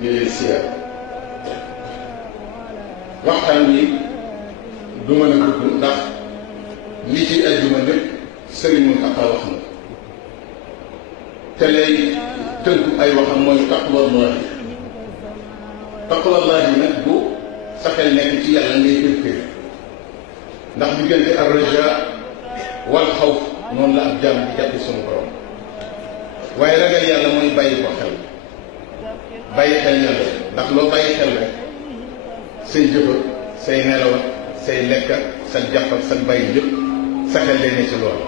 di leen siyaar waxtaan wi du mën a gudd ndax li ci àjjuma lépp Sëriñ Muntaxa wax na te lay tënku ay waxam mooy taqwallahi nag bu sa xel nekk ci yàlla ngay kër ndax diggante ar-rajaa wal xawf noonu la ab jaam di jàppe sunu borom waaye ragal yàlla mooy bàyyi ko xel bàyyi xel yàlla ndax loo bàyyi xel rek say jëfa say nelaw say lekk sa jàpp ak sa bàyyi lépp sa xel day ne ci loolu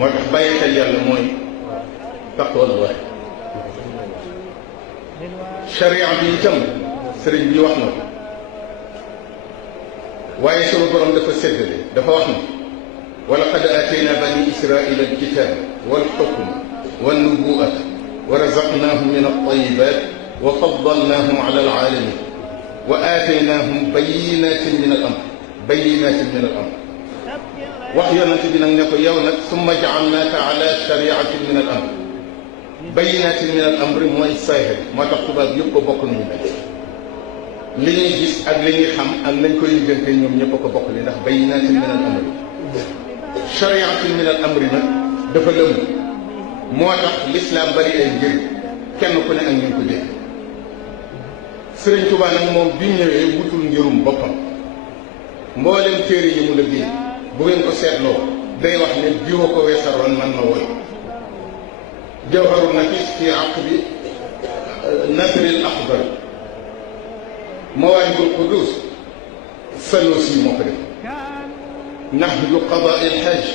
moo tax bàyyi xel yàlla mooy taqwallahi sharia bi itam sëriñ bi wax na ko waaye sunu borom dafa séddale dafa wax na wa laqad aatayna bani israila alkitab walxukma wannubuwata wa razaqnahum min altayibat wa faddalnahum ala alalamin wa aataynahum bayinatin min al amr wax yonante bi nag ne ko yow nag summa jaalnaaka ala shariatin min al amr bayinatin min al amri mooy saahir moo tax tubaab yëpp ko bokk nañu mel li ñuy gis ak li ñuy xam ak lañ koy liggante ñoom ñëpp a ko bokk li ndax bayinatin min al amri shariatin min al amri nag dafa lëmm moo tax l'islam bari ay njëriñ kenn ku ne ak ñu ko dégg Sëriñ Tuubaa nag moom bi ñëwee wutul njërum boppam mboolem téere yi mu liggéey bu ngeen ko seetloo day wax ne diwa ko weesaroon man ma woy jawharu nafis fi aqbi nasril axdar mawaahibul qudus Sanusi moo ko def nahju qadaa il hajj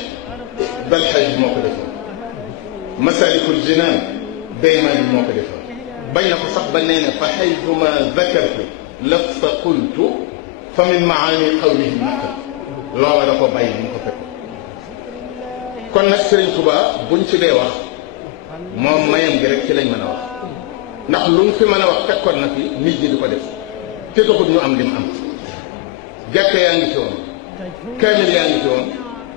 bal hajj moo ko def masalikul jinaan Daymaani moo ko def bañ na ko sax ba nee na fa haythuma dakartu lafza qultu fa min maani qawlihi naqal loola da ko bàyyi mu ko fekk kon nag Sëriñ Tuubaa buñ ci dee wax moom mayam gi rek ci lañ mën a wax ndax lu mu fi mën a wax fekkoon na fi nit ñi di ko def te taxut ñu am lim am jàkka yaa ngi ci woon kaamil yaa ngi ci woon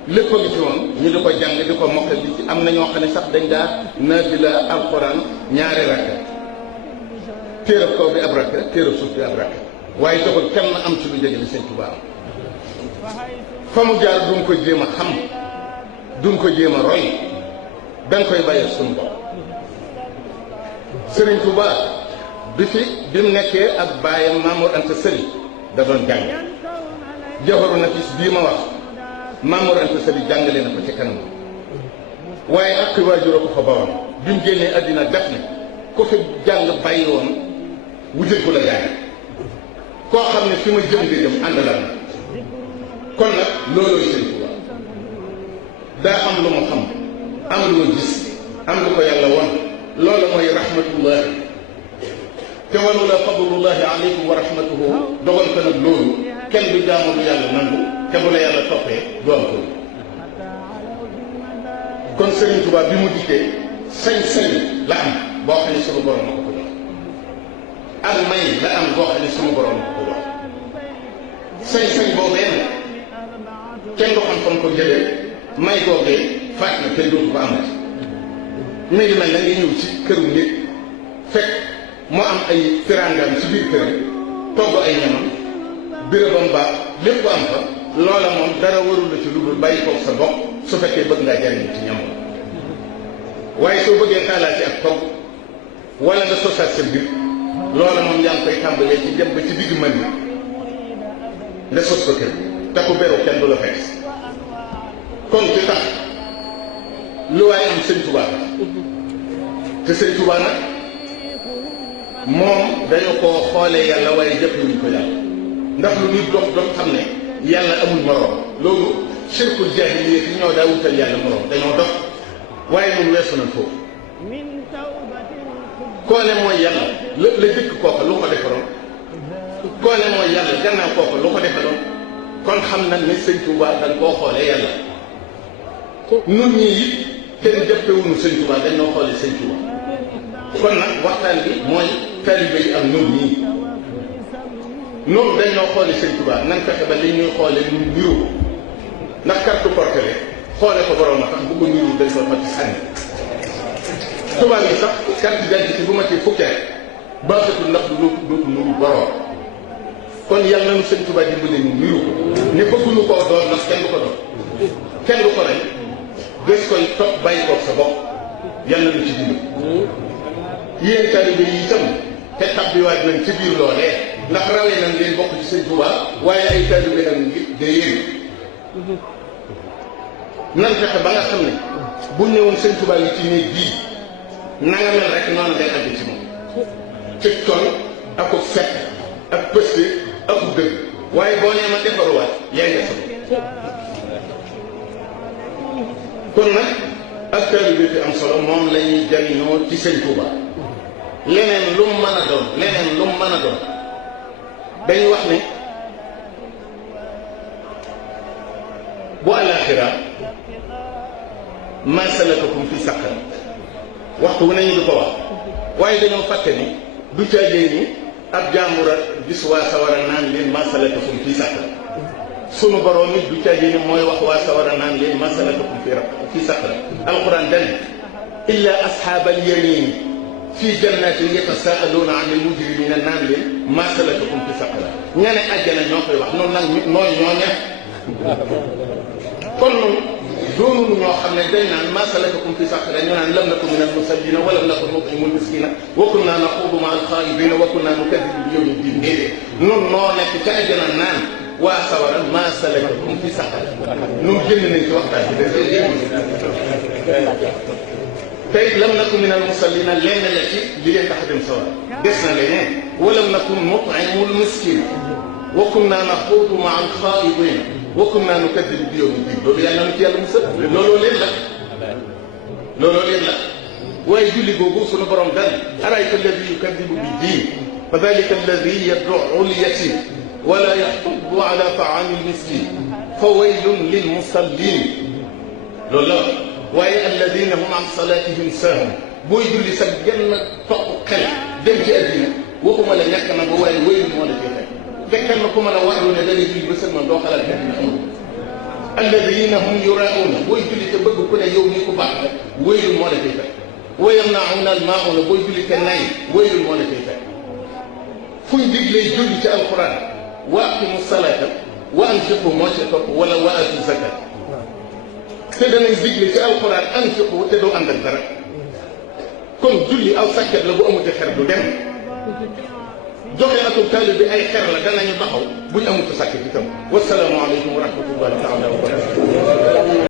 lépp a ngi ci woon ñu di ko jàng di ko mokkal di ci am na ñoo xam ne sax dañ daa naafila alxuraan ñaari rakka téerab kaw bi ab rakka téerab suuf bi ab rakka waaye taxul kenn am ci lu jege li Sëñ Tuubaa fa mu jaar duñ ko jéem a xam duñ ko jéem a roy dañ koy bàyyi suñu bopp Sëriñ Tuubaa bi mu nekkee ak baayam Mamour Anta Sali da doon jàng Jawharu Nafis bii ma wax Mamour Anta Sali jàngale na ko ci kanam waaye ak waajur a ko fa bawoon bi mu génnee àddina def ne ku fi jàng bàyyi woon wutal ko la jàng koo xam ne fi ma jëm nga jëm ànd la kon nag loolooy Sëriñ Tuubaa daa am lu mu xam am lu mu gis am lu ko yàlla won loola mooy rahmatullahi te walula fadlullahi aleykum wa rahmatuhu dogal ko nag loolu kenn du jaamu lu yàlla nangu te bu la yàlla toppee du am ko kon Sëriñ Tuubaa bi mu dikkee sañ-sañ la am boo xam ne suñu borom na ko ko jox ak may la am boo xam ne suñu borom na ko ko jox sañ-sañ boobee nag kenn du xam fan ko jëlee may googee faat na te dootu ko amati mi ngi mel na nga ñëw ci këru nit fekk mu am ay tiraangam ci biir këram togg ay ñamam bérébam baax lépp am fa loola moom dara warul la ci lu dul bàyyi ko sa bopp su fekkee bëgg ngaa jariñu ci ñamam waaye soo bëggee taalaat ci ak togg wala nga sosaat sa biir loola moom yaa ngi koy tàmbalee ci dem ba ci digg mën na nga sos ko kër te ku beru kenn du la fekk kon ci tax lu waaye am Sëñ Tuubaa te Sëñ Tuubaa nag moom dañu koo xoolee yàlla waaye jëppewuñ ko yàlla ndax lu nit dox dox xam ne yàlla amul moroom loolu shirkul jaahiliya yi ñoo daa wutal yàlla moroom dañoo dox waaye ñun weesu nañ foofu koone mooy yàlla la jëkk kooka lu ko defaroon koone mooy yàlla gannaaw kooka lu ko defaroon kon xam nañ ne Sëñ Tuubaa dañ koo xoolee yàlla nun ñii it kenn jëppewuñu Sëñ Tuubaa dañ noo xoolee Sëñ Tuubaa kon nag waxtaan bi mooy taalibe yi ak nun ñii noonu dañ noo xoole Sëñ Tuubaa nañ fexe ba li ñuy xoole ñu niru ndax carte portele xoole ko borom a tax bu ko niru dañ ko fatti sànni tubaab yi sax carte d'identité bu ma ci fukkee baaxatul ndax du dootu nuru borom kon yàlla nañu sëñ Tuubaa dimbali ñu niru ko ne bëgguñu koo doon ndax kenn du ko doon kenn du ko rey bés koy topp bàyyi koog sa bopp yàlla nañu ci dimbali yéen taalibe yi itam te tabbiwaat nañ ci biir loolee ndax rawee nañ leen bokk ci sëñ Tuubaa waaye ay taalibe nañ ngi de yéen nan fexe ba nga xam ne bu ñëwoon sëñ Tuubaa yi ci néeg bii na nga mel rek noonu ngay àgg ci moom ci tool ak fekk ak pëste ak dëgg waaye boo nee ma defaruwaat yaay nga sama kon nag ak taalibe bi am solo moom la ñuy jariñoo ci sëñ Tuubaa leneen lu mu mën a doon leneen lu mu mën a doon dañuy wax ne bu àllaaxira maa salakakum fi saqar waxtu wu nañu du ko wax waaye dañoo fàtte ni du caagee ni ab jàmbur a gis waa sawara naan leen maa salakakum fi saqar sunu borom it du caagee ni mooy wax waa sawara naan leen maa salakakum fi saqar alquran dani illa ashaabal yamin fii jannatin yatasaaluuna an il mujrimina naan leen maa salakakum fi saqar ña ne àjjana ñoo koy wax noonu nag nooy ñoo ña kon noonu doonul ñoo xam ne dañ naan maa salakakum fi saqar ñu naan lam naku min al musallina wa lam naku nut'imu al miskina wa kunna naxuudu ma al xaa'idina wa kunna nukadibu bi yawmi diin déedéet nun noo nekk ca àjjana naan waa sawara maa salakakum fi saqar nun génn nañ ci waxtaan bi tey lam naku min al musallina lenn la ci li leen tax a dem sawara des na leneen wa lam naku nut'imu al miskina wa kunna naxuudu ma al xaa'idina wa kunna nukadibu bi yawmi diin loolu yàlla na ci yàlla musal looloo leen la waaye julli googu sunu borom dal arayta alladi yukadibu bi diin fa dalika alladi yad'u al yatim wala yaxuddu ala taami al miskin fa waylun lil musallin loolu la waaye alladina hum an salatihim saahun booy julli sa genn toq xel dem ci addina waxuma la ñàkk na ba waaye wéyul moo la cee fekk fekkal na ku mën a warlu ne da ngay julli ba sëlmal doo xalaat fekk na amul alladina hum yuraa'uuna booy julli te bëgg ku ne yow ni ku baax rek wéyul moo la cee fekk wa yamna'uuna al-maa'uuna booy julli te nay wéyul moo la cee fekk fuñ diglee julli ci alquran wa aqimu salaata wa anfiqu moo ci topp wala wa aatu zakat te danañ digle ci alquran anfiqu te doo ànd ak dara kon julli aw sàkket la bu amuti xer du dem joxe atum taalib bi ay xer la danañu taxaw buñ amuti sàkket itam wasalaamu aleykum wa rahmatullahi taala wa barakatuh